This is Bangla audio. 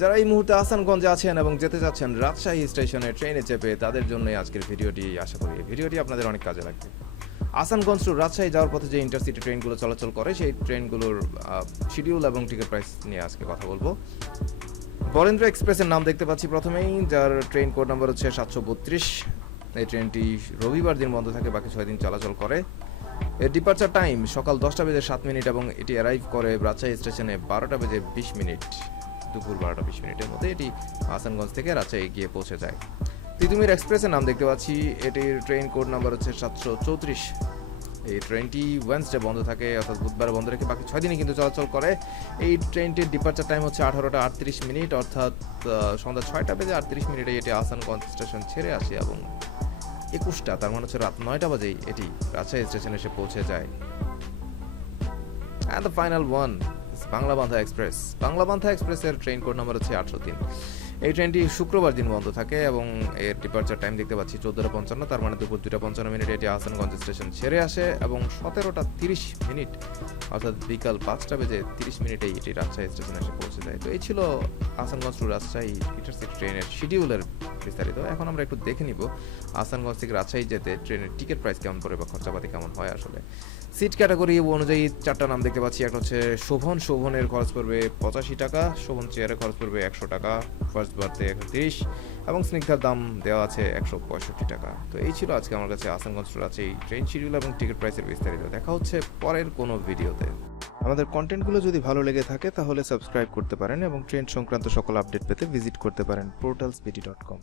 যারা এই মুহূর্তে আহসানগঞ্জে আছেন এবং যেতে চাচ্ছেন রাজশাহী স্টেশনে ট্রেনে চেপে, তাদের জন্যই আজকের ভিডিওটি। আশা করি ভিডিওটি আপনাদের অনেক কাজে লাগবে। আহসানগঞ্জ টু রাজশাহী যাওয়ার পথে যে ইন্টারসিটি ট্রেনগুলো চলাচল করে, সেই ট্রেনগুলোর শিডিউল এবং টিকিট প্রাইস নিয়ে আজকে কথা বলবো। বরেন্দ্র এক্সপ্রেসের নাম দেখতে পাচ্ছি প্রথমেই, যার ট্রেন কোড নাম্বার হচ্ছে 732। এই ট্রেনটি রবিবার দিন বন্ধ থাকে, বাকি 6 দিন চলাচল করে। এর ডিপার্চার টাইম সকাল 10টা বেজে 7 মিনিট এবং এটি অ্যারাইভ করে রাজশাহী স্টেশনে 12টা বেজে 20 মিনিট। দুপুর 12টা 20 মিনিটের মধ্যে এটি আহসানগঞ্জ থেকে রাজশাহী গিয়ে পৌঁছে যায়। তিতুমির এক্সপ্রেসের নাম দেখতে পাচ্ছি, এটির ট্রেন কোড নাম্বার হচ্ছে 734। এই ট্রেনটি ওয়েডনেসডে বন্ধ থাকে, অর্থাৎ বুধবার বন্ধ রেখে বাকি 6 দিনই কিন্তু চলাচল করে। এই ট্রেনটির ডিপার্চার টাইম হচ্ছে 18টা 38 মিনিট, অর্থাৎ সন্ধ্যা 6টা বেজে 38 মিনিটে এটি আহসানগঞ্জ স্টেশন ছেড়ে আসে এবং 21টা, তার মানে হচ্ছে রাত 9টা বাজেই এটি রাজশাহী স্টেশনে এসে পৌঁছে যায়। And the final one Banglabandha express. Banglabandha এক্সপ্রেসের ট্রেন কোড নাম্বার হচ্ছে 803। এই ট্রেনটি শুক্রবার দিন বন্ধ থাকে এবং এর ডিপার্চার টাইম দেখতে পাচ্ছি 14:55, তার মানে দুপুর 2:55 মিনিটে এটি আহসানগঞ্জ স্টেশন ছেড়ে আসে এবং 17টা 30 মিনিট, অর্থাৎ বিকাল 5টা বেজে 30 মিনিটেই এটি রাজশাহী স্টেশনে এসে পৌঁছে যায়। তো এই ছিল আহসানগঞ্জ টু রাজশাহী ইন্টারসিটি ট্রেনের শিডিউলের বিস্তারিত। এখন আমরা একটু দেখে নিব আহসানগঞ্জ থেকে রাজশাহী যেতে ট্রেনের টিকিট প্রাইস কেমন পড়ে বা খরচাপাতি কেমন হয় আসলে। সিট ক্যাটাগরি অনুযায়ী 4টা নাম দেখতে পাচ্ছি। একটা হচ্ছে শোভন। শোভনের খরচ পড়বে 85 টাকা। শোভন চেয়ারের খরচ পড়বে 100 টাকা। ফার্স্ট বার্থে 130 এবং স্নিগ্ধার দাম দেওয়া আছে 165 টাকা। তো এই ছিল আজকে আমার কাছে Ahsanganj to Rajshahi train schedule এবং টিকিট প্রাইসের বিস্তারিত। দেখা হচ্ছে পরের কোনো ভিডিওতে। আমাদের কন্টেন্টগুলো যদি ভালো লেগে থাকে তাহলে সাবস্ক্রাইব করতে পারেন এবং ট্রেন সংক্রান্ত সকল আপডেট পেতে ভিজিট করতে পারেন portalspt.com।